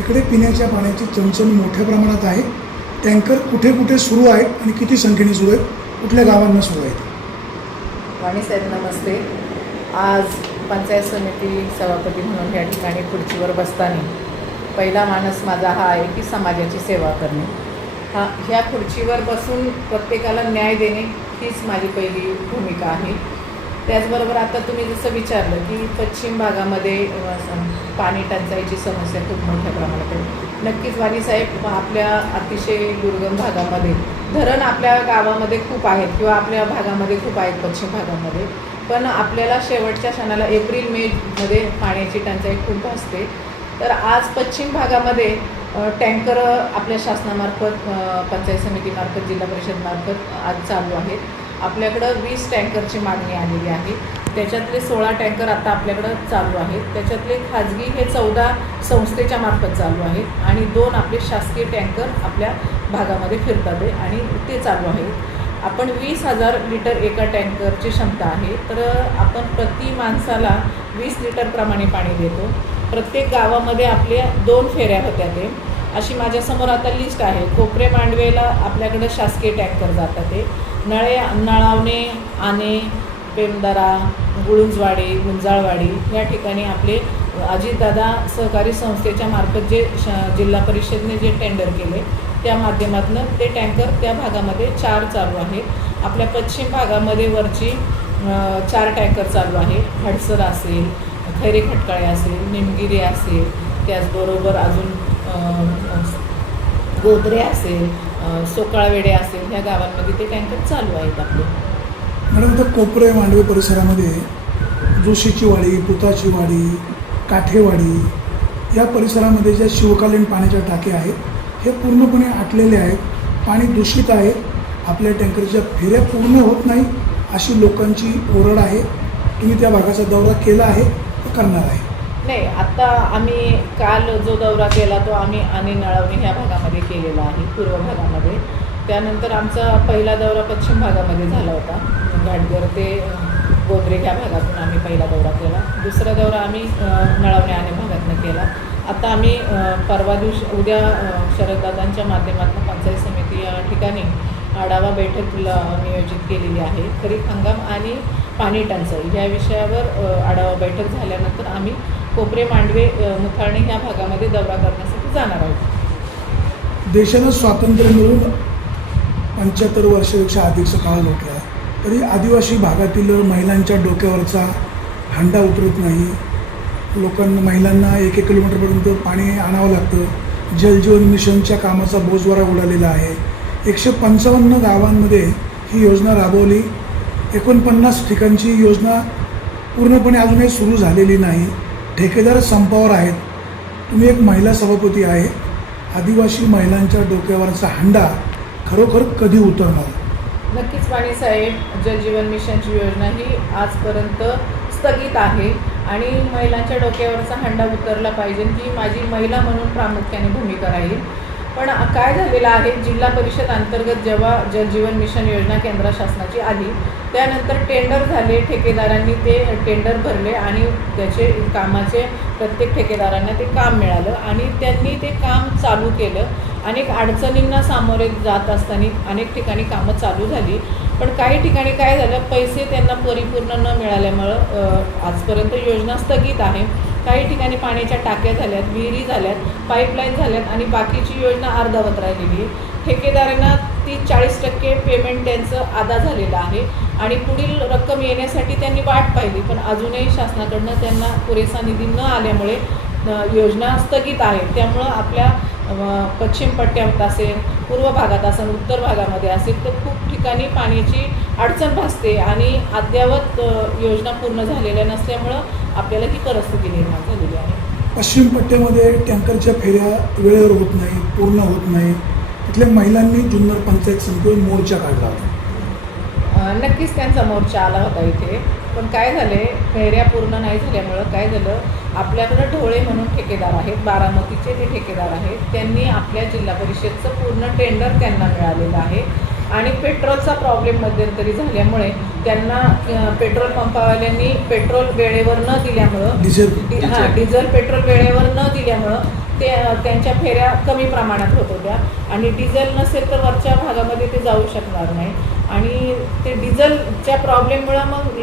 इकडे पिण्याच्या पाण्याची चणचण मोठ्या प्रमाणात आहे. टँकर कुठे कुठे सुरू आहेत आणि किती संख्येने सुरू आहेत, कुठल्या गावांना सुरू आहेत? वाणी साहेब नमस्ते. आज पंचायत समिती सभापती म्हणून या ठिकाणी खुर्चीवर बसताना पहिला मानस माझा हा आहे की समाजाची सेवा करणे. ह्या खुर्चीवर बसून प्रत्येकाला न्याय देणे हीच माझी पहिली भूमिका आहे. त्याचबरोबर आता तुम्ही जसं विचारलं की पश्चिम भागामध्ये पाणी टंचाईची समस्या खूप मोठ्या प्रमाणात आहे. नक्कीच वाणीसाहेब, आपल्या अतिशय दुर्गम भागामध्ये धरण आपल्या गावामध्ये खूप आहेत किंवा आपल्या भागामध्ये खूप आहेत पश्चिम भागामध्ये, पण आपल्याला शेवटच्या क्षणाला एप्रिल मेमध्ये पाण्याची टंचाई खूप असते. तर आज पश्चिम भागामध्ये टँकर आपल्या शासनामार्फत पंचायत समितीमार्फत जिल्हा परिषदमार्फत आज चालू आहेत. आपल्याकडं 20 टँकरची मागणी आलेली आहे. त्याच्यातले 16 टँकर आता आपल्याकडं चालू आहेत. त्याच्यातले खाजगी हे 14 संस्थेच्या मार्फत चालू आहेत आणि 2 आपले शासकीय टँकर आपल्या भागामध्ये फिरतात आणि ते चालू आहेत. आपण 20,000 लिटर एका टँकरची क्षमता आहे. तर आपण प्रति माणसाला 20 लिटरप्रमाणे पाणी देतो. प्रत्येक गावामध्ये आपल्या 2 फेऱ्या होत्या. ते अशी माझ्यासमोर आता लिस्ट आहे. कोपरे मांडवेला आपल्याकडं शासकीय टँकर जातात. ते नळावणे, आणे, पेमदारा, गुळुंजवाडी, गुंजाळवाडी या ठिकाणी आपले अजितदादा सहकारी संस्थेच्या मार्फत जे जिल्हा परिषदने जे टेंडर केले त्या माध्यमातून ते टँकर त्या भागामध्ये 4 चालू आहे. आपल्या पश्चिम भागामध्ये वरची 4 टँकर चालू आहे. हडसर असेल, खैरे खटकाळे असेल, निमगिरी असेल, त्याचबरोबर अजून गोदरे असेल, सोकाळवेडे असेल, ह्या गावांमध्ये ते टँकर चालू आहेत आपले. मॅडम, तर कोपरे मांडवे परिसरामध्ये जोशीची वाडी, पुताची वाडी, काठेवाडी या परिसरामध्ये ज्या शिवकालीन पाण्याच्या टाक्या आहेत हे पूर्णपणे आटलेले आहेत. पाणी दूषित आहे. आपल्या टँकरच्या फेऱ्या पूर्ण होत नाही अशी लोकांची ओरड आहे. तुम्ही त्या भागाचा दौरा केला आहे तर करणार आहे? नाही, आता आम्ही काल जो दौरा केला तो आम्ही आणि नळावणे ह्या भागामध्ये केलेला आहे, पूर्व भागामध्ये. त्यानंतर आमचा पहिला दौरा पश्चिम भागामध्ये झाला होता. घाटघर ते गोदरे ह्या भागातून आम्ही पहिला दौरा केला. दुसरा दौरा आम्ही नळावणे आणि भागातून केला. आता आम्ही परवा दिवशी उद्या शरददादांच्या माध्यमातून पंचायत समिती या ठिकाणी आढावा बैठक नियोजित केलेली आहे. खरीप हंगाम आणि पाणी टंचाई या विषयावर आढावा बैठक झाल्यानंतर आम्ही कोपरे मांडवे मुथाळणे ह्या भागामध्ये दौरा करण्यासाठी जाणार आहोत. देशानं स्वातंत्र्य मिळून 75 वर्षापेक्षा अधिकचा काळ लोटला, तरी आदिवासी भागातील महिलांच्या डोक्यावरचा हंडा उतरत नाही. महिलांना 1-1 किलोमीटरपर्यंत पाणी आणावं लागतं. जलजीवन मिशनच्या कामाचा बोजवारा उडालेला आहे. 155 गावांमध्ये ही योजना राबवली. 49 ठिकाणची योजना पूर्णपणे अजूनही सुरू झालेली नाही. ठेकेदार संपावर आहेत. तुम्ही एक महिला सभापती आहे. आदिवासी महिलांच्या डोक्यावरचा हंडा खरोखर कधी उतरणार? नक्कीच वाणीसाहेब, जलजीवन मिशनची योजना ही आजपर्यंत स्थगित आहे आणि महिलांच्या डोक्यावरचा हंडा उतरला पाहिजे ही माझी महिला म्हणून प्रामुख्याने भूमिका राहील. पण काय झालेलं आहे, जिल्हा परिषद अंतर्गत जेव्हा जलजीवन मिशन योजना केंद्र शासनाची आली त्यानंतर टेंडर झाले. ठेकेदारांनी ते टेंडर भरले आणि त्याचे कामाचे प्रत्येक ठेकेदारांना ते काम मिळालं आणि त्यांनी ते काम चालू केलं. अनेक अडचणींना सामोरे जात असताना अनेक ठिकाणी कामं चालू झाली. पण काही ठिकाणी काय झालं, पैसे त्यांना परिपूर्ण न मिळाल्यामुळं आजपर्यंत योजना स्थगित आहे. काही ठिकाणी पाण्याच्या टाक्या झाल्यात, विहिरी झाल्यात, पाईपलाईन झाल्यात आणि बाकीची योजना अर्धवट राहिलेली आहे. ठेकेदारांना 30-40% पेमेंट त्यांचं अदा झालेलं आहे आणि पुढील रक्कम येण्यासाठी त्यांनी वाट पाहिली, पण अजूनही शासनाकडनं त्यांना पुरेसा निधी न आल्यामुळे योजना स्थगित आहे. त्यामुळं आपल्या पश्चिम पट्ट्यात असेल, पूर्व भागात असेल, उत्तर भागामध्ये असेल तर खूप ठिकाणी पाण्याची अडचण भासते आणि अद्ययावत योजना पूर्ण झालेल्या नसल्यामुळं आपल्याला ही परिस्थिती निर्माण झालेली आहे. पश्चिम पट्ट्यामध्ये टँकरच्या फेऱ्या वेळेवर होत नाही, पूर्ण होत नाही. तिथल्या महिलांनी जुन्नर पंचायत समितीवर मोर्चा काढला होता. नक्कीच त्यांचा मोर्चा आला होता इथे. पण काय झाले, फेऱ्या पूर्ण नाही झाल्यामुळं काय झालं, आपल्याकडं ढोळे म्हणून ठेकेदार आहेत, बारामतीचे ते ठेकेदार आहेत. त्यांनी आपल्या जिल्हा परिषदचं पूर्ण टेंडर त्यांना मिळालेलं आहे आणि पेट्रोलचा प्रॉब्लेम मध्यंतरी झाल्यामुळे त्यांना पेट्रोल पंपावाल्यांनी पेट्रोल वेळेवर न दिल्यामुळं डिझेल पेट्रोल वेळेवर न दिल्यामुळं त्यांच्या फेऱ्या कमी प्रमाणात होत होत्या आणि डिझेल नसेल तर वरच्या भागामध्ये ते जाऊ शकणार नाही आणि ते डिझेलच्या प्रॉब्लेममुळं मग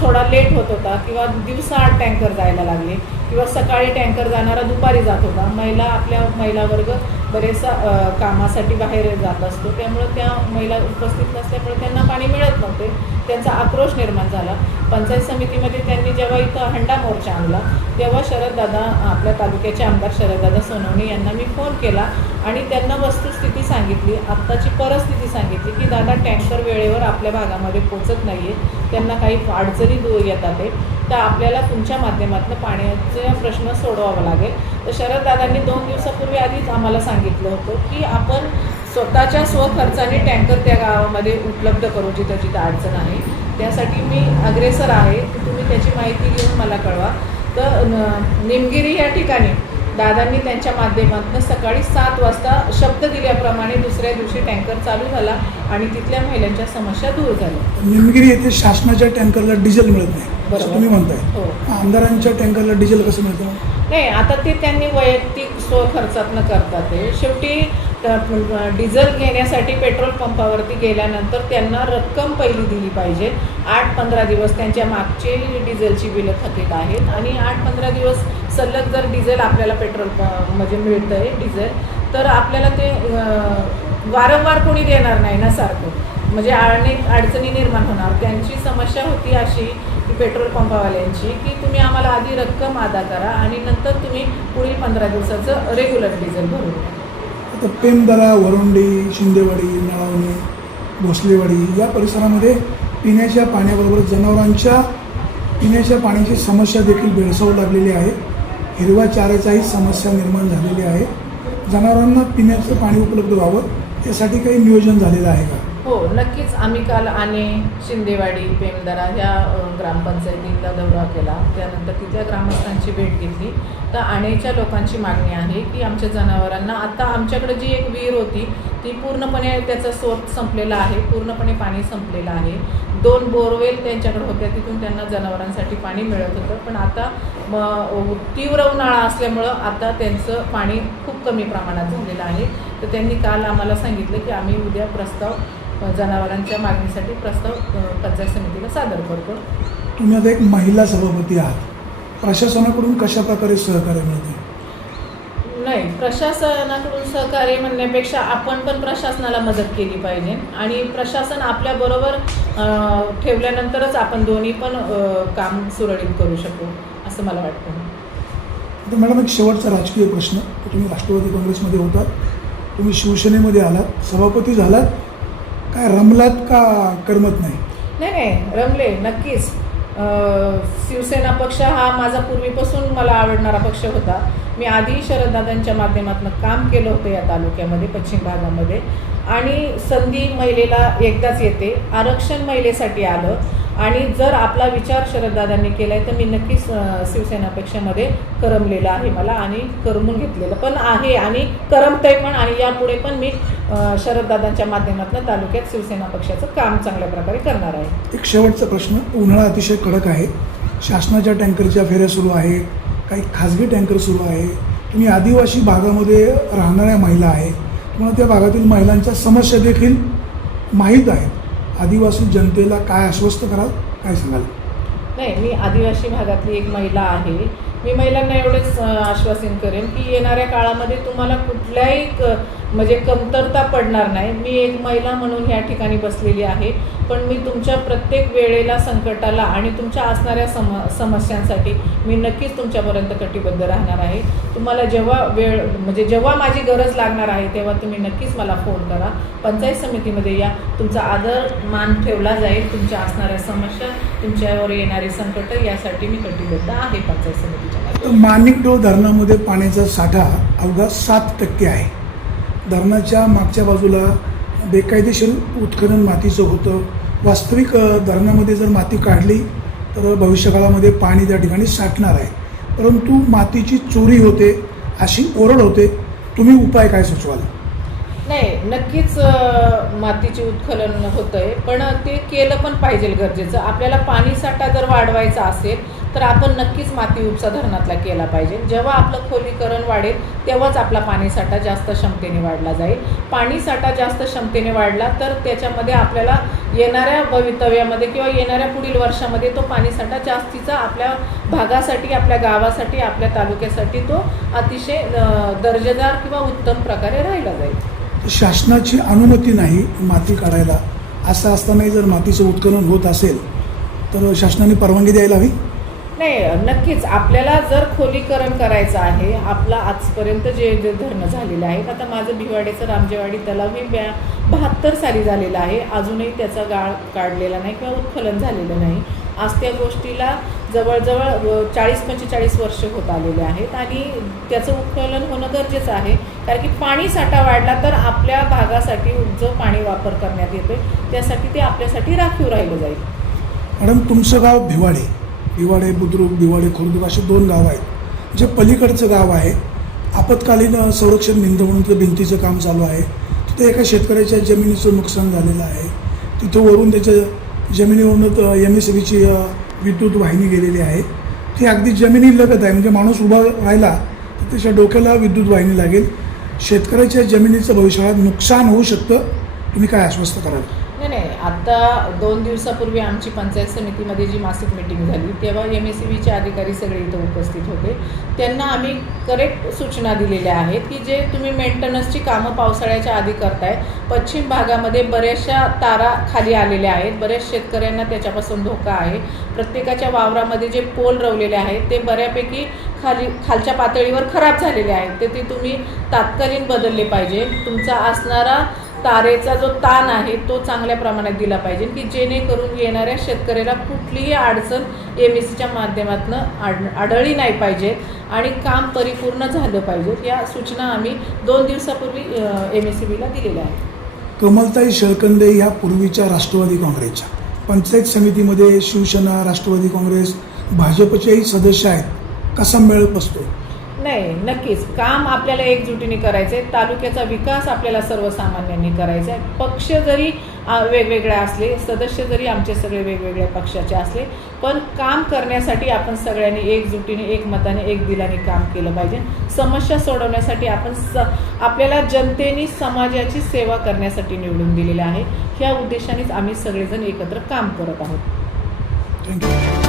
थोडा लेट होत होता किंवा दिवसा 8 टँकर जायला लागले किंवा सकाळी टँकर जाणारा दुपारी जात होता. महिला वर्ग बरेचसा कामासाठी बाहेर जात असतो, त्यामुळे त्या महिला उपस्थित नसल्यामुळे त्यांना पाणी मिळत नव्हते. त्यांचा आक्रोश निर्माण झाला. पंचायत समितीमध्ये त्यांनी जेव्हा इथं हंडा मोर्चा आणला तेव्हा शरददादा, आपल्या तालुक्याचे आमदार शरददादा सोनवणे यांना मी फोन केला आणि त्यांना वस्तुस्थिती सांगितली, आत्ताची परिस्थिती सांगितली की दादा टँकर वेळेवर आपल्या भागामध्ये पोचत नाही आहे, त्यांना काही अडचणी येतात आहे, तर आपल्याला तुमच्या माध्यमातून पाण्याचा प्रश्न सोडवावा लागेल. तर शरददादांनी 2 दिवसापूर्वी आधीच आम्हाला सांगितलं होतं की आपण स्वतःच्या स्वखर्चाने टँकर त्या गावामध्ये उपलब्ध करू जिथं जिथं अडचण आहे. त्यासाठी मी अग्रेसर आहे की तुम्ही त्याची माहिती घेऊन मला कळवा. तर निमगिरी या ठिकाणी दादांनी त्यांच्या माध्यमातून सकाळी 7 वाजता शब्द दिल्याप्रमाणे दुसऱ्या दिवशी टँकर चालू झाला आणि तिथल्या महिलांच्या समस्या दूर झाल्या. निमगिरी येथे शासनाच्या टँकरला डिझेल मिळत नाही असं तुम्ही म्हणताय. हो. आमदारांच्या टँकरला डिझेल कसं मिळतं? नाही, आता ते त्यांनी वैयक्तिक स्वखर्चातनं करतात. ते शेवटी डिझेल घेण्यासाठी पेट्रोल पंपावरती गेल्यानंतर त्यांना रक्कम पहिली दिली पाहिजे. 8-15 दिवस त्यांच्या मागचे डिझेलची बिलं थकीत आहेत आणि 8-15 दिवस सलग जर डिझेल आपल्याला पेट्रोल म्हणजे मिळतं आहे डिझेल, तर आपल्याला ते वारंवार कोणी देणार नाही ना सारखं, म्हणजे अनेक अडचणी निर्माण होणार. त्यांची समस्या होती अशी की पेट्रोल पंपावाल्यांची की तुम्ही आम्हाला आधी रक्कम अदा करा आणि नंतर तुम्ही पुढील 15 दिवसाचं रेग्युलर डिझेल भरून द्या. आता पेमदरा, वरोंडी, शिंदेवाडी, नळावणे, भोसलेवाडी या परिसरामध्ये पिण्याच्या पाण्याबरोबर जनावरांच्या पिण्याच्या पाण्याची समस्या देखील भेडसावू लागलेली आहे. हिरवा चाऱ्याचाही समस्या निर्माण झालेली आहे. जनावरांना पिण्याचं पाणी उपलब्ध व्हावं यासाठी काही नियोजन झालेलं आहे का? हो, नक्कीच. आम्ही काल आणे, शिंदेवाडी, पेमदरा ह्या ग्रामपंचायतीला दौरा केला. त्यानंतर तिथल्या ग्रामस्थांची भेट घेतली. तर आणेच्या लोकांची मागणी आहे की आमच्या जनावरांना, आता आमच्याकडे जी एक विहीर होती ती पूर्णपणे त्याचा स्रोत संपलेला आहे, पूर्णपणे पाणी संपलेलं आहे. 2 बोरवेल त्यांच्याकडे होत्या, तिथून त्यांना जनावरांसाठी पाणी मिळत होतं. पण आता तीव्र उन्हाळा असल्यामुळं आता त्यांचं पाणी खूप कमी प्रमाणात झालेलं आहे. तर त्यांनी काल आम्हाला सांगितलं की आम्ही उद्या जनावरांच्या मागणीसाठी प्रस्ताव पंचायत समितीला सादर करतो. तुम्ही आता एक महिला सभापती आहात, प्रशासनाकडून कशा प्रकारे सहकार्य मिळते? नाही, प्रशासनाकडून सहकार्य म्हणण्यापेक्षा आपण पण प्रशासनाला मदत केली पाहिजे आणि प्रशासन आपल्याबरोबर ठेवल्यानंतरच आपण दोन्ही पण काम सुरळीत करू शकू असं मला वाटतं. आता मॅडम एक शेवटचा राजकीय प्रश्न, तुम्ही राष्ट्रवादी काँग्रेसमध्ये होतात, तुम्ही शिवसेनेमध्ये आलात, सभापती झालात, काय रमलात का करमत नाही? नाही, रमले नक्कीच. शिवसेना पक्ष हा माझा पूर्वीपासून मला आवडणारा पक्ष होता. मी आधी शरददादांच्या माध्यमातून काम केलं होतं या तालुक्यामध्ये, पश्चिम भागामध्ये. आणि संधी महिलेला एकदाच येते. आरक्षण महिलेसाठी आलं आणि जर आपला विचार शरददादांनी केला आहे तर मी नक्कीच शिवसेना पक्षामध्ये करमलेलं आहे मला आणि करमून घेतलेलं पण आहे आणि करमतंय पण. आणि यापुढे पण मी शरददादांच्या माध्यमातून तालुक्यात शिवसेना पक्षाचं काम चांगल्या प्रकारे करणार आहे. एक शेवटचा प्रश्न, उन्हाळा अतिशय कडक आहे, शासनाच्या टँकरच्या फेऱ्या सुरू आहेत, काही खाजगी टँकर सुरू आहे, तुम्ही आदिवासी भागामध्ये राहणाऱ्या महिला आहे, तुम्हाला त्या भागातील महिलांच्या समस्या देखील माहीत आहेत. आदिवासी जनतेला काय आश्वस्त कराल, काय सांगाल? नाही, मी आदिवासी भागातली एक महिला आहे. मी महिलांना एवढंच आश्वासन करेन की येणाऱ्या काळामध्ये तुम्हाला कुठल्याही म्हणजे कमतरता पडणार नाही. मी एक महिला म्हणून या ठिकाणी बसलेली आहे, पण मी तुमच्या प्रत्येक वेळेला, संकटाला आणि तुमच्या असणाऱ्या समस्यांसाठी मी नक्कीच तुमच्यापर्यंत कटिबद्ध राहणार आहे. तुम्हाला जेव्हा माझी गरज लागणार आहे तेव्हा तुम्ही नक्कीच मला फोन करा. पंचायत समितीमध्ये या, तुमचा आदर मान ठेवला जाईल. तुमच्या असणाऱ्या समस्या, तुमच्यावर येणारे संकट यासाठी मी कटिबद्ध आहे पंचायत समितीच्या. माणिकडोह धरणामध्ये पाण्याचा साठा अवघा 7% आहे. धरणाच्या मागच्या बाजूला बेकायदेशीर उत्खनन मातीचं होतं. वास्तविक धरणामध्ये जर माती काढली तर भविष्यकाळामध्ये पाणी त्या ठिकाणी साठणार आहे, परंतु मातीची चोरी होते अशी ओरड होते. तुम्ही उपाय काय सुचवाल? नाही, नक्कीच मातीचे उत्खनन होतं आहे, पण ते केलं पण पाहिजे गरजेचं. आपल्याला पाणीसाठा जर वाढवायचा असेल तर आपण नक्कीच माती उपसा धरणातला केला पाहिजे. जेव्हा आपलं खोलीकरण वाढेल तेव्हाच आपला पाणीसाठा जास्त क्षमतेने वाढला जाईल. पाणीसाठा जास्त क्षमतेने वाढला तर त्याच्यामध्ये आपल्याला येणाऱ्या भवितव्यामध्ये किंवा येणाऱ्या पुढील वर्षामध्ये तो पाणीसाठा जास्तीचा आपल्या भागासाठी, आपल्या गावासाठी, आपल्या तालुक्यासाठी तो अतिशय दर्जेदार किंवा उत्तम प्रकारे राहिला जाईल. शासनाची अनुमती नाही माती काढायला, असं असतानाही जर मातीचं उत्खनन होत असेल तर शासनाने परवानगी द्यायला हवी. नाही, नक्कीच आपल्याला जर खोलीकरण करायचं आहे, आपला आजपर्यंत जे जे धरणं झालेले आहेत, आता माझं भिवाडेचं रामजेवाडी तलाव हे 72 साली झालेलं आहे. अजूनही त्याचा गाळ काढलेला नाही किंवा उत्खनन झालेलं नाही. आज त्या गोष्टीला जवळजवळ 40-45 वर्ष होत आलेले आहेत आणि त्याचं उत्खनन होणं गरजेचं आहे. कारण की पाणी साठा वाढला तर आपल्या भागासाठी जो पाणी वापर करण्यात येतो त्यासाठी ते आपल्यासाठी राखीव राहिलं जाईल. मॅडम, तुमचं गाव भिवाडे बुद्रुक, भिवाडे खुर्द असे 2 गावं आहेत. जे पलीकडचं गाव आहे, आपत्कालीन संरक्षण भिंत म्हणून ते भिंतीचं काम चालू आहे. तिथे एका शेतकऱ्याच्या जमिनीचं नुकसान झालेलं आहे. तिथं वरून त्याच्या जमिनीवरून MSBची विद्युत वाहिनी गेलेली आहे. ती अगदी जमिनी लगत आहे, म्हणजे माणूस उभा राहिला तर त्याच्या डोक्याला विद्युत वाहिनी लागेल. शेतकऱ्याच्या जमिनीचं भविष्यात नुकसान होऊ शकतं. तुम्ही काय आश्वस्त कराल? नाही, आता 2 दिवसापूर्वी आमची पंचायत समितीमध्ये जी मासिक मीटिंग झाली तेव्हा MSBचे अधिकारी सगळे इथं उपस्थित होते. त्यांना आम्ही करेक्ट सूचना दिलेल्या आहेत की जे तुम्ही मेंटेनन्सची कामं पावसाळ्याच्या आधी करताय, पश्चिम भागामध्ये बऱ्याचशा तारा खाली आलेल्या आहेत, बऱ्याच शेतकऱ्यांना त्याच्यापासून धोका आहे. प्रत्येकाच्या वावरामध्ये जे पोल रवलेले आहेत ते बऱ्यापैकी खालच्या पातळीवर खराब झालेले आहेत, तर ते तुम्ही तात्कालीन बदलले पाहिजे. तुमचा असणारा तारेचा जो ताण आहे तो चांगल्या प्रमाणात दिला पाहिजे की जेणेकरून येणाऱ्या शेतकऱ्याला कुठलीही अडचण MSCच्या माध्यमातून आढळली नाही पाहिजे आणि काम परिपूर्ण झालं पाहिजे. या सूचना आम्ही 2 दिवसापूर्वी MSCBला दिलेल्या आहेत. कमलताई शळकंदे ह्या पूर्वीच्या राष्ट्रवादी काँग्रेसच्या पंचायत समितीमध्ये शिवसेना, राष्ट्रवादी काँग्रेस, भाजपचेही सदस्य आहेत. कसा मेळ बसतो? नाही, नक्कीच काम आपल्याला एकजुटीने करायचं आहे. तालुक्याचा विकास आपल्याला सर्वसामान्यांनी करायचा आहे. पक्ष जरी वेगवेगळे असले, सदस्य जरी आमचे सगळे वेगवेगळ्या पक्षाचे असले, पण काम करण्यासाठी आपण सगळ्यांनी एकजुटीने, एकमताने, एक दिलाने काम केलं पाहिजे. समस्या सोडवण्यासाठी आपल्याला जनतेने समाजाची सेवा करण्यासाठी निवडून दिलेले आहे. ह्या उद्देशानेच आम्ही सगळेजण एकत्र काम करत आहोत. थँक्यू.